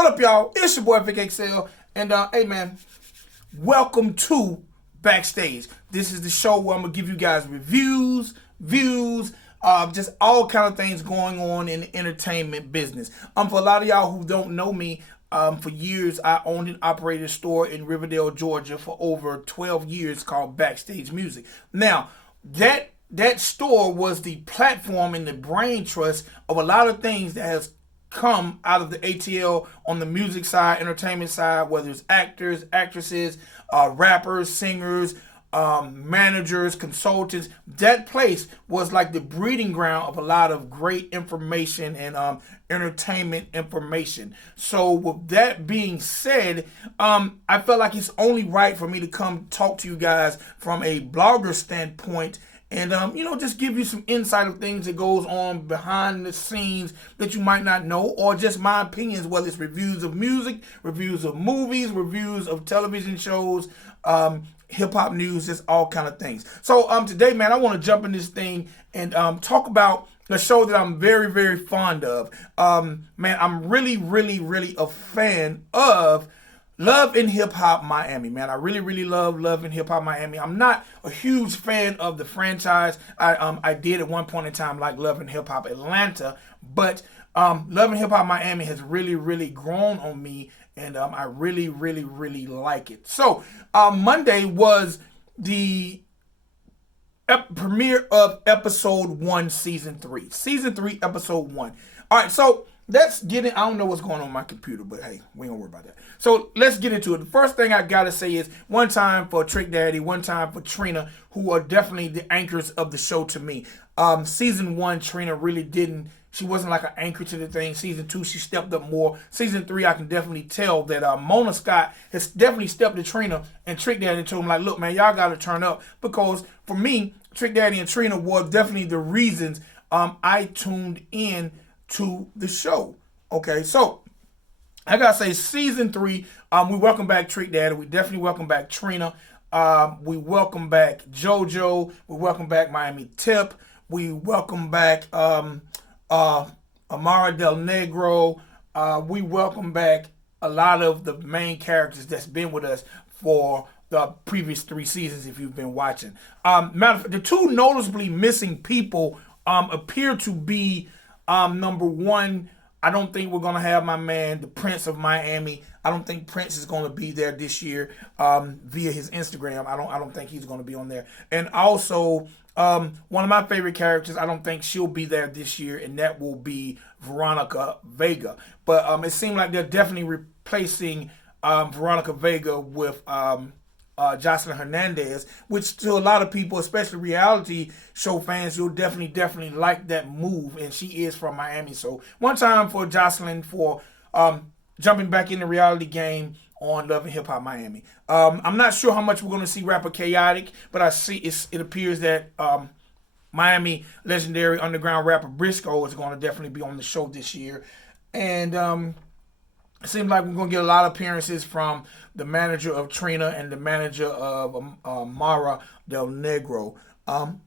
What up, y'all? It's your boy Vic XL, and hey man, welcome to Backstage. This is the show where I'm gonna give you guys reviews, views, just all kind of things going on in the entertainment business. For a lot of y'all who don't know me, for years I owned and operated a store in Riverdale, Georgia for over 12 years called Backstage Music. Now, that store was the platform and the brain trust of a lot of things that has come out of the ATL on the music side, entertainment side, whether it's actors, actresses, rappers, singers, managers, consultants. That place was like the breeding ground of a lot of great information and entertainment information. So with that being said, I felt like it's only right for me to come talk to you guys from a blogger standpoint and, just give you some insight of things that goes on behind the scenes that you might not know, or just my opinions, whether it's reviews of music, reviews of movies, reviews of television shows, hip-hop news, just all kind of things. So today, man, I want to jump in this thing and talk about a show that I'm very, very fond of. Man, I'm really, really, really a fan of Love and Hip Hop Miami, man. I really, really love Love and Hip Hop Miami. I'm not a huge fan of the franchise. I did at one point in time like Love and Hip Hop Atlanta, but Love and Hip Hop Miami has really, really grown on me, and I really, really, really like it. So Monday was the premiere of Episode 1, Season 3. Season 3, Episode 1. All right, so let's get in. I don't know what's going on with my computer, but hey, we ain't gonna worry about that. So let's get into it. The first thing I gotta say is one time for Trick Daddy, one time for Trina, who are definitely the anchors of the show to me. Season 1, Trina really didn't. She wasn't like an anchor to the thing. Season 2, she stepped up more. Season 3, I can definitely tell that Mona Scott has definitely stepped to Trina and Trick Daddy and told him, like, look, man, y'all gotta turn up. Because for me, Trick Daddy and Trina were definitely the reasons I tuned in to the show. Okay, so I gotta say, season 3, we welcome back Trick Daddy. We definitely welcome back Trina. We welcome back JoJo. We welcome back Miami Tip. We welcome back Amaro Del Negro. We welcome back a lot of the main characters that's been with us for the previous 3 seasons, if you've been watching. Matter of fact, the 2 noticeably missing people appear to be number 1, I don't think we're going to have my man, the Prince of Miami. I don't think Prince is going to be there this year via his Instagram. I don't think he's going to be on there. And also, one of my favorite characters, I don't think she'll be there this year, and that will be Veronica Vega. But it seemed like they're definitely replacing Veronica Vega with Jocelyn Hernandez, which to a lot of people, especially reality show fans, you'll definitely like that move, and she is from Miami. So one time for Jocelyn for jumping back in the reality game on Love and Hip Hop Miami. I'm not sure how much we're going to see rapper Chaotic, but I see it appears that Miami legendary underground rapper Briscoe is going to definitely be on the show this year. And it seems like we're going to get a lot of appearances from the manager of Trina and the manager of Mara Del Negro.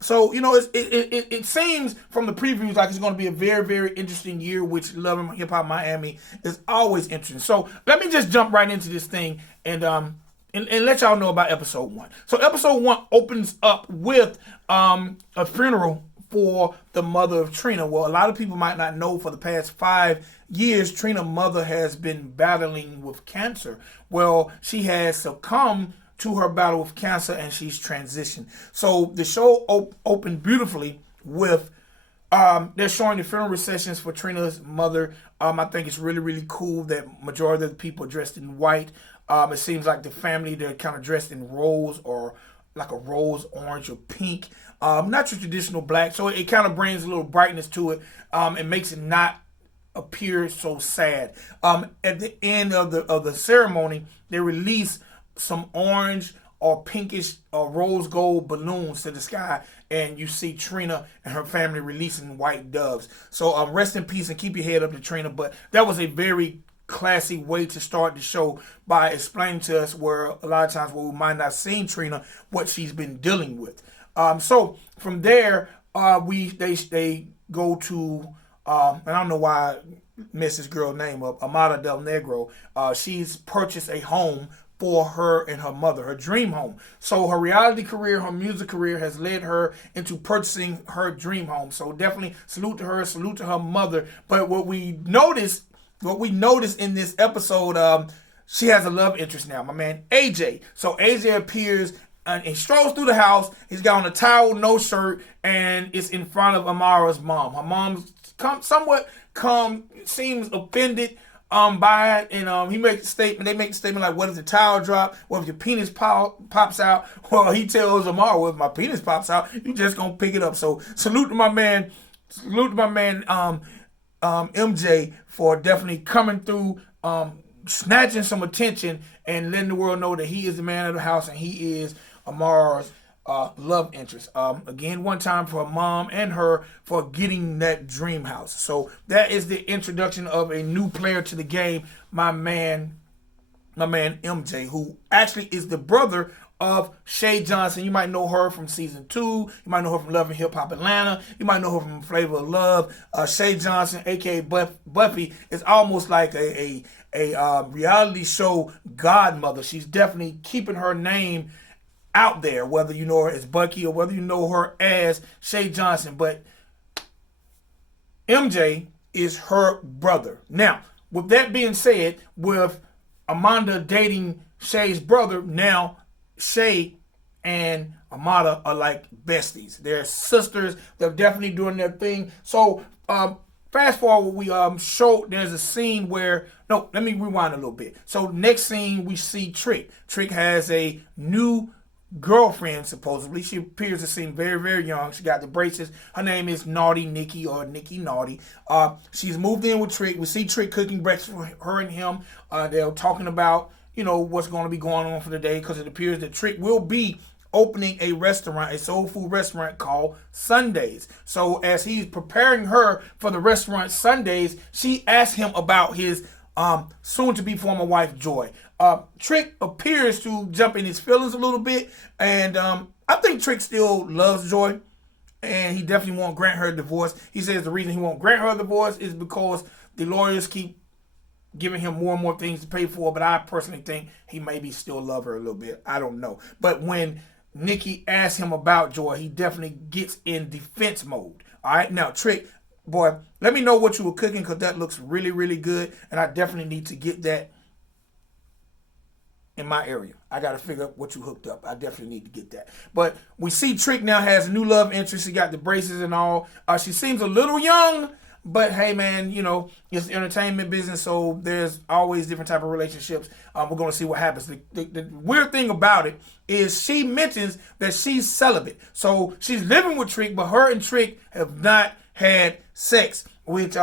So, it seems from the previews like it's going to be a very, very interesting year, which Love and Hip Hop Miami is always interesting. So let me just jump right into this thing and let y'all know about Episode 1. So Episode 1 opens up with a funeral for the mother of Trina. Well, a lot of people might not know, for the past 5 years, Trina's mother has been battling with cancer. Well, she has succumbed to her battle with cancer and she's transitioned. So the show opened beautifully with they're showing the funeral recessions for Trina's mother. I think it's really, really cool that majority of the people are dressed in white. It seems like the family, they're kind of dressed in rose, or like a rose, orange, or pink. Not your traditional black. So it kind of brings a little brightness to it. It makes it not appear so sad. At the end of the ceremony, they release some orange or pinkish or rose gold balloons to the sky, and you see Trina and her family releasing white doves. So rest in peace and keep your head up to Trina. But that was a very classy way to start the show by explaining to us, where a lot of times where we might not seen Trina, what she's been dealing with. So from there, they go to and I don't know why mess this girl's name up, Amada Del Negro. She's purchased a home for her and her mother, her dream home. So her reality career, her music career has led her into purchasing her dream home. So definitely salute to her, salute to her mother. But what we noticed in this episode, she has a love interest now, my man AJ. So AJ appears and he strolls through the house. He's got on a towel, no shirt, and it's in front of Amaro's mom. Her mom somewhat seems offended by it, and he makes a statement. They make a statement like, "What if the towel drop? What if your penis pops out?" Well, he tells Amaro, "Well, if my penis pops out, you just gonna pick it up." So salute to my man, MJ for definitely coming through, snatching some attention and letting the world know that he is the man of the house and he is Amaro's love interest. Again, one time for her mom and her for getting that dream house. So that is the introduction of a new player to the game, my man MJ, who actually is the brother of Shay Johnson. You might know her from season 2. You might know her from Love and Hip Hop Atlanta. You might know her from Flavor of Love. Shay Johnson, aka Buffy, is almost like a reality show godmother. She's definitely keeping her name out there, whether you know her as Bucky or whether you know her as Shay Johnson. But MJ is her brother. Now, with that being said, with Amanda dating Shay's brother, now Shay and Amanda are like besties. They're sisters. They're definitely doing their thing. So fast forward, we show there's a scene where, no, let me rewind a little bit. So next scene, we see Trick. Trick has a new girlfriend, supposedly. She appears to seem very, very young. She got the braces. Her name is Naughty Nikki, or Nikki Naughty. She's moved in with Trick. We see Trick cooking breakfast for her and him. They're talking about, what's going to be going on for the day, because it appears that Trick will be opening a restaurant, a soul food restaurant called Sundays. So as he's preparing her for the restaurant Sundays, she asks him about his soon-to-be former wife, Joy. Trick appears to jump in his feelings a little bit, and I think Trick still loves Joy, and he definitely won't grant her a divorce. He says the reason he won't grant her a divorce is because the lawyers keep giving him more and more things to pay for, but I personally think he maybe still love her a little bit. I don't know. But when Nikki asks him about Joy, he definitely gets in defense mode. All right, now Trick, boy, let me know what you were cooking, because that looks really, really good, and I definitely need to get that in my area. I got to figure out what you hooked up. I definitely need to get that. But we see Trick now has a new love interest. She got the braces and all. She seems a little young, but hey, man, it's the entertainment business, so there's always different type of relationships. We're going to see what happens. The weird thing about it is she mentions that she's celibate. So she's living with Trick, but her and Trick have not had sex, which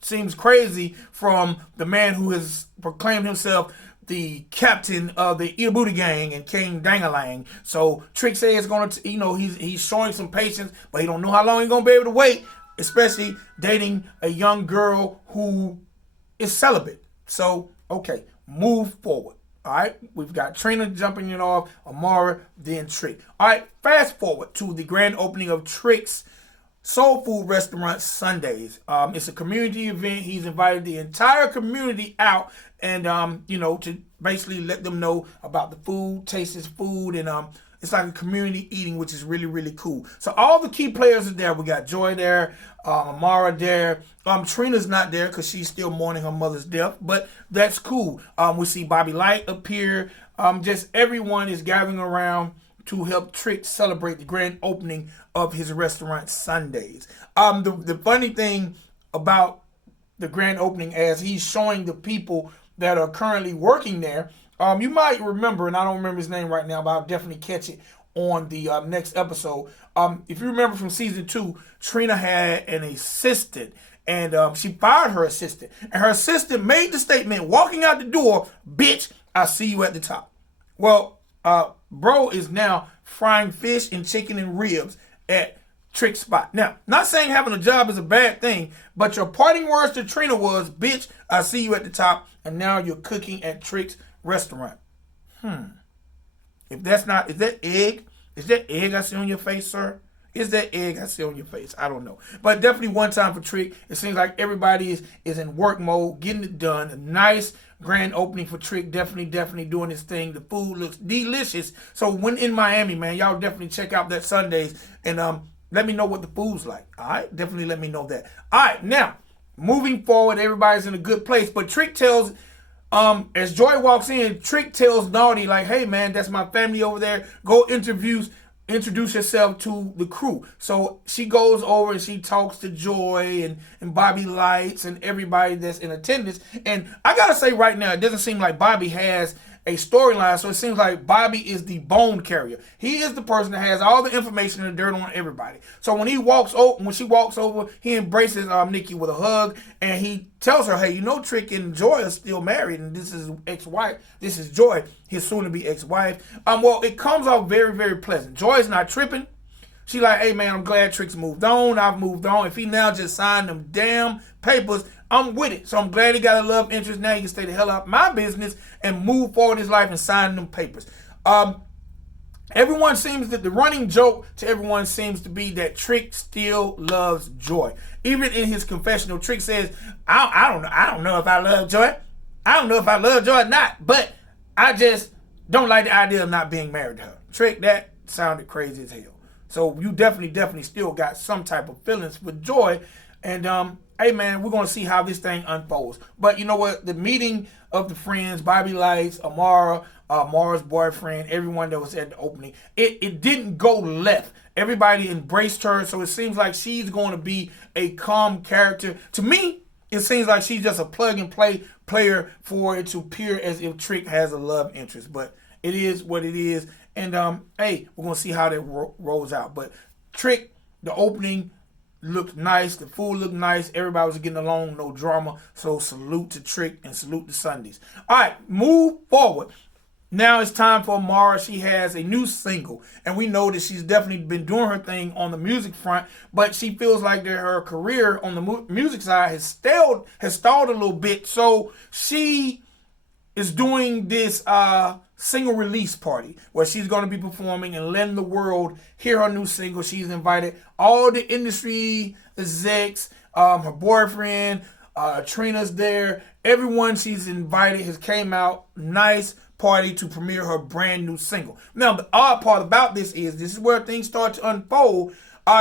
seems crazy from the man who has proclaimed himself the captain of the Eat Booty Gang and King Dangalang. So Trick says it's going to, he's showing some patience, but he don't know how long he's going to be able to wait, especially dating a young girl who is celibate. So, okay, move forward. All right, we've got Trina jumping it off, Amaro, then Trick. All right, fast forward to the grand opening of Trick's soul food restaurant Sundays. It's a community event. He's invited the entire community out, and to basically let them know about the food, taste his food, and it's like a community eating, which is really, really cool. So all the key players are there. We got Joy there, Amara there. Trina's not there because she's still mourning her mother's death, but that's cool. We see Bobby Light appear. Just everyone is gathering around to help Trick celebrate the grand opening of his restaurant Sundays. The funny thing about the grand opening, as he's showing the people that are currently working there, you might remember, and I don't remember his name right now, but I'll definitely catch it on the next episode. If you remember from season 2, Trina had an assistant, and she fired her assistant. And her assistant made the statement, walking out the door, "Bitch, I see you at the top." Well, bro is now frying fish and chicken and ribs at Trick's spot. Now, not saying having a job is a bad thing, but your parting words to Trina was, "Bitch, I see you at the top," and now you're cooking at Trick's restaurant. If that's not, is that egg? Is that egg I see on your face, sir? Is that egg I see on your face? I don't know. But definitely one time for Trick. It seems like everybody is in work mode, getting it done. A nice grand opening for Trick. Definitely doing his thing. The food looks delicious. So when in Miami, man, y'all definitely check out that Sundays and let me know what the food's like. All right? Definitely let me know that. All right, now, moving forward, everybody's in a good place. But Trick tells, as Joy walks in, Trick tells Naughty, like, hey, man, that's my family over there. Go introduce yourself to the crew. So she goes over and she talks to Joy and Bobby Lights and everybody that's in attendance. And I gotta say right now, it doesn't seem like Bobby has a storyline. So it seems like Bobby is the bone carrier. He is the person that has all the information and the dirt on everybody. So when she walks over, he embraces Nikki with a hug and he tells her, hey, you know, Trick and Joy are still married, and this is ex-wife. This is Joy, his soon-to-be ex-wife. Well, it comes off very, very pleasant. Joy's not tripping. She like, hey, man, I'm glad Trick's moved on. I've moved on. If he now just signed them damn papers, I'm with it. So I'm glad he got a love interest. Now he can stay the hell out my business and move forward in his life and sign them papers. Everyone seems that the running joke to everyone seems to be that Trick still loves Joy. Even in his confessional, Trick says, I don't know if I love Joy. I don't know if I love Joy or not, but I just don't like the idea of not being married to her. Trick, that sounded crazy as hell. So you definitely still got some type of feelings for Joy. And hey, man, we're going to see how this thing unfolds. But you know what? The meeting of the friends, Bobby Lights, Amaro, Mara's boyfriend, everyone that was at the opening, it didn't go left. Everybody embraced her, so it seems like she's going to be a calm character. To me, it seems like she's just a plug-and-play player for it to appear as if Trick has a love interest. But it is what it is. And, hey, we're going to see how that rolls out. But Trick, the opening looked nice. The food looked nice. Everybody was getting along, no drama. So salute to Trick and salute to Sundays. All right, move forward. Now it's time for Amaro. She has a new single, and we know that she's definitely been doing her thing on the music front, but she feels like that her career on the music side has stalled a little bit. So she is doing this single release party where she's going to be performing and letting the world hear her new single. She's invited all the industry execs, her boyfriend, Trina's there. Everyone she's invited has came out. Nice party to premiere her brand new single. Now, the odd part about this is where things start to unfold.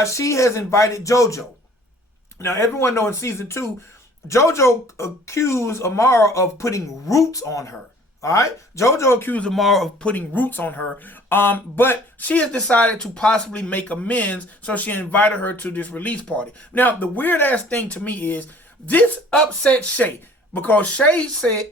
She has invited JoJo. Now, everyone knows in season 2, JoJo accused Amaro of putting roots on her. All right? JoJo accused Amaro of putting roots on her. But she has decided to possibly make amends, so she invited her to this release party. Now, the weird-ass thing to me is this upset Shay. Because Shay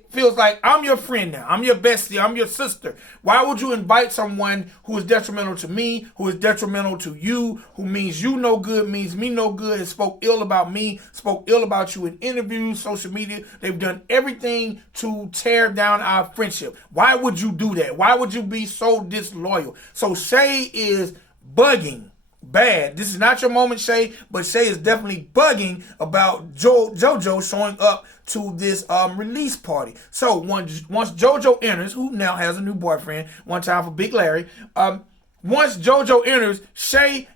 feels like, I'm your friend now. I'm your bestie. I'm your sister. Why would you invite someone who is detrimental to me, who is detrimental to you, who means you no good, means me no good, has spoke ill about me, spoke ill about you in interviews, social media. They've done everything to tear down our friendship. Why would you do that? Why would you be so disloyal? So Shay is bugging. Bad. This is not your moment, Shay, but Shay is definitely bugging about JoJo showing up to this release party. So once JoJo enters, who now has a new boyfriend, one time for Big Larry, once JoJo enters, Shay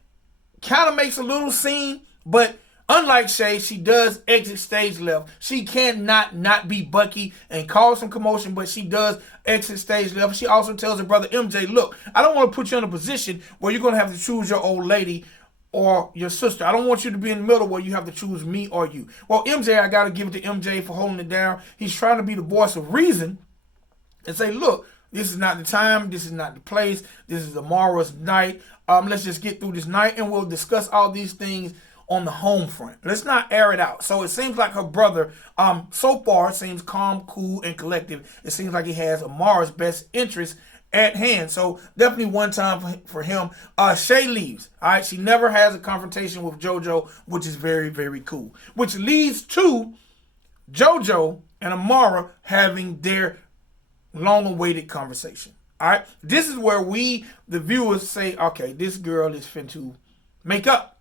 kind of makes a little scene, but unlike Shay, she does exit stage left. She cannot not be Bucky and cause some commotion, but she does exit stage left. She also tells her brother MJ, look, I don't want to put you in a position where you're going to have to choose your old lady or your sister. I don't want you to be in the middle where you have to choose me or you. Well, MJ, I got to give it to MJ for holding it down. He's trying to be the voice of reason and say, look, this is not the time. This is not the place. This is Amara's night. Let's just get through this night and we'll discuss all these things on the home front. Let's not air it out. So it seems like her brother, so far, seems calm, cool, and collective. It seems like he has Amara's best interest at hand. So definitely one time for him. Shay leaves. All right. She never has a confrontation with JoJo, which is very, very cool. Which leads to JoJo and Amaro having their long-awaited conversation. All right. This is where we, the viewers, say, okay, this girl is fin to make up.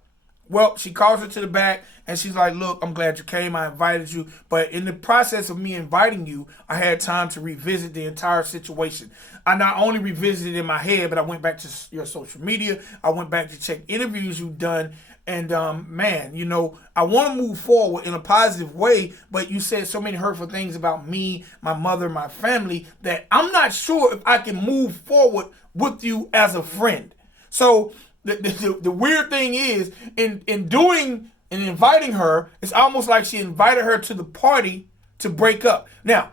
Well, she calls her to the back and she's like, look, I'm glad you came. I invited you. But in the process of me inviting you, I had time to revisit the entire situation. I not only revisited it in my head, but I went back to your social media. I went back to check interviews you've done. And man, you know, I want to move forward in a positive way, but you said so many hurtful things about me, my mother, my family, that I'm not sure if I can move forward with you as a friend. So the weird thing is, in doing and inviting her, it's almost like she invited her to the party to break up. Now,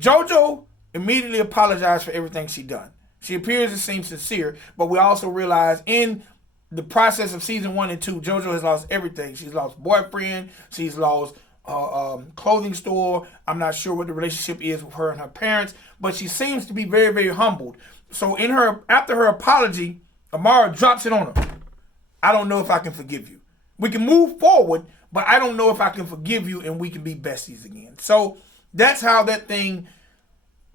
JoJo immediately apologized for everything she done. She appears to seem sincere, but we also realize in the process of season 1 and 2, JoJo has lost everything. She's lost boyfriend. She's lost clothing store. I'm not sure what the relationship is with her and her parents, but she seems to be very, very humbled. So after her apology, Amaro drops it on her. I don't know if I can forgive you. We can move forward, but I don't know if I can forgive you and we can be besties again. So that's how that thing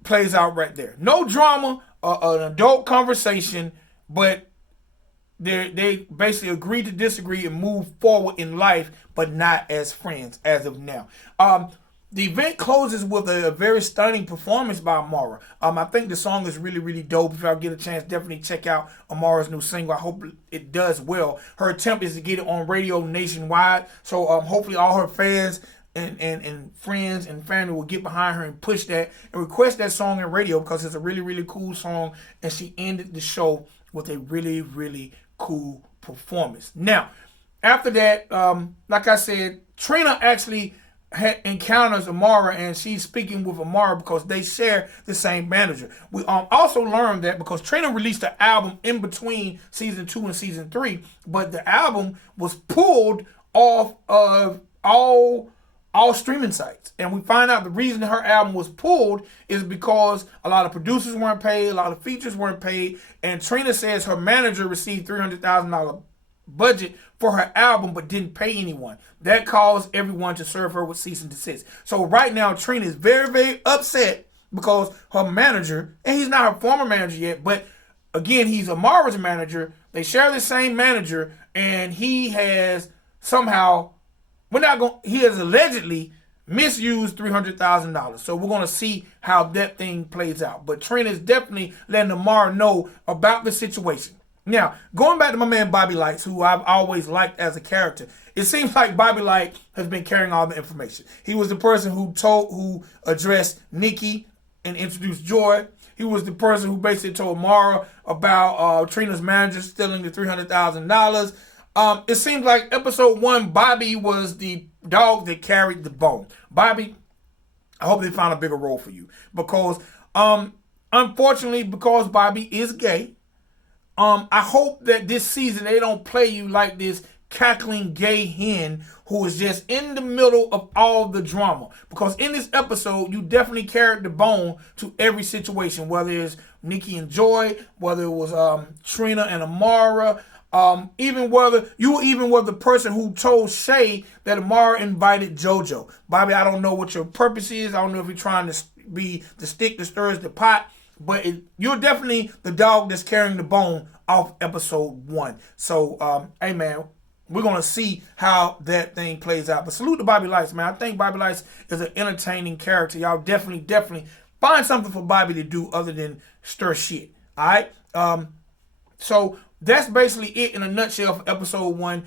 plays out right there. No drama, an adult conversation, but they basically agree to disagree and move forward in life, but not as friends as of now. The event closes with a very stunning performance by Amaro. I think the song is really, really dope. If y'all get a chance, definitely check out Amaro's new single. I hope it does well. Her attempt is to get it on radio nationwide. So hopefully all her fans and friends and family will get behind her and push that and request that song in radio, because it's a really, really cool song. And she ended the show with a really, really cool performance. Now, after that, like I said, Trina actually encounters Amaro, and she's speaking with Amaro because they share the same manager. We also learned that because Trina released an album in between season 2 and season 3, but the album was pulled off of all streaming sites. And we find out the reason her album was pulled is because a lot of producers weren't paid, a lot of features weren't paid, and Trina says her manager received $300,000 budget for her album but didn't pay anyone. That caused everyone to serve her with cease and desist. So right now Trina is very, very upset because her manager, and he's not her former manager yet, but again, he's Amaro's manager. They share the same manager, and he has somehow, he has allegedly misused $300,000. So we're going to see how that thing plays out. But Trina is definitely letting Amaro know about the situation. Now, going back to my man Bobby Lights, who I've always liked as a character, it seems like Bobby Light has been carrying all the information. He was the person who addressed Nikki and introduced Joy. He was the person who basically told Amaro about Trina's manager stealing the $300,000. It seems like episode 1, Bobby was the dog that carried the bone. Bobby, I hope they find a bigger role for you, because unfortunately, because Bobby is gay, I hope that this season they don't play you like this cackling gay hen who is just in the middle of all the drama. Because in this episode, you definitely carried the bone to every situation, whether it's Nikki and Joy, whether it was Trina and Amaro, even whether you were the person who told Shay that Amaro invited JoJo. Bobby, I don't know what your purpose is. I don't know if you're trying to be the stick that stirs the pot. But you're definitely the dog that's carrying the bone off episode 1. So, hey, man, we're going to see how that thing plays out. But salute to Bobby Lights, man. I think Bobby Lights is an entertaining character. Y'all definitely find something for Bobby to do other than stir shit. All right? So that's basically it in a nutshell for episode 1.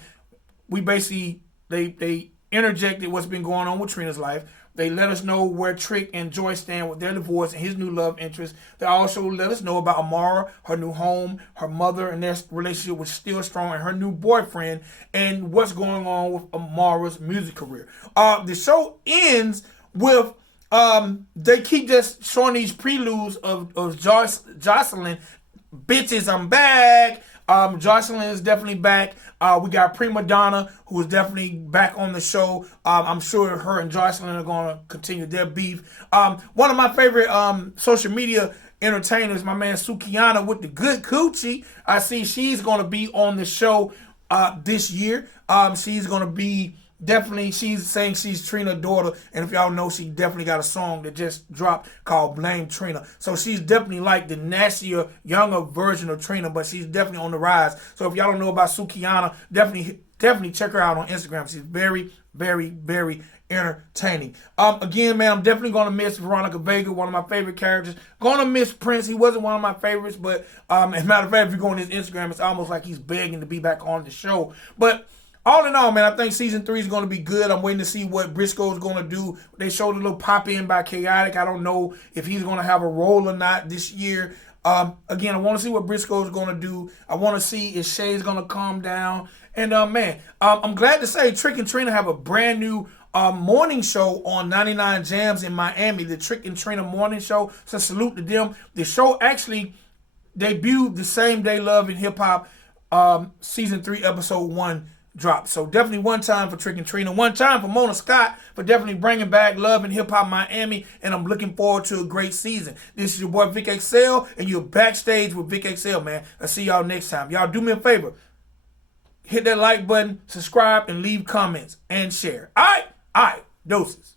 We basically, they interjected what's been going on with Trina's life. They let us know where Trick and Joy stand with their divorce and his new love interest. They also let us know about Amaro, her new home, her mother, and their relationship was still strong, and her new boyfriend, and what's going on with Amaro's music career. The show ends with they keep just showing these preludes of Jocelyn. Bitches, I'm back. Jocelyn is definitely back. We got Prima Donna, who is definitely back on the show. I'm sure her and Jocelyn are going to continue their beef. One of my favorite social media entertainers, my man Sukiana with the good coochie. I see she's going to be on the show this year. She's going to be she's saying she's Trina's daughter, and if y'all know, she definitely got a song that just dropped called Blame Trina. So she's definitely like the nastier, younger version of Trina, but she's definitely on the rise. So if y'all don't know about Sukiana, definitely definitely check her out on Instagram. She's very, very, very entertaining. Again, man, I'm definitely gonna miss Veronica Vega, one of my favorite characters. Gonna miss Prince. He wasn't one of my favorites, but as a matter of fact, if you go on his Instagram, it's almost like he's begging to be back on the show. But all in all, man, I think season 3 is going to be good. I'm waiting to see what Briscoe's going to do. They showed a little pop in by Chaotic. I don't know if he's going to have a role or not this year. Again, I want to see what Briscoe's going to do. I want to see if Shay's going to calm down. And man, I'm glad to say Trick and Trina have a brand new morning show on 99 Jams in Miami. The Trick and Trina morning show. So salute to them. The show actually debuted the same day Love and Hip Hop season 3 episode 1 dropped. So definitely one time for Trick and Trina, one time for Mona Scott for definitely bringing back Love and Hip Hop Miami, and I'm looking forward to a great season. This is your boy Vic XL, and you're backstage with Vic XL, man. I'll see y'all next time. Y'all do me a favor. Hit that like button, subscribe, and leave comments and share. All right, doses.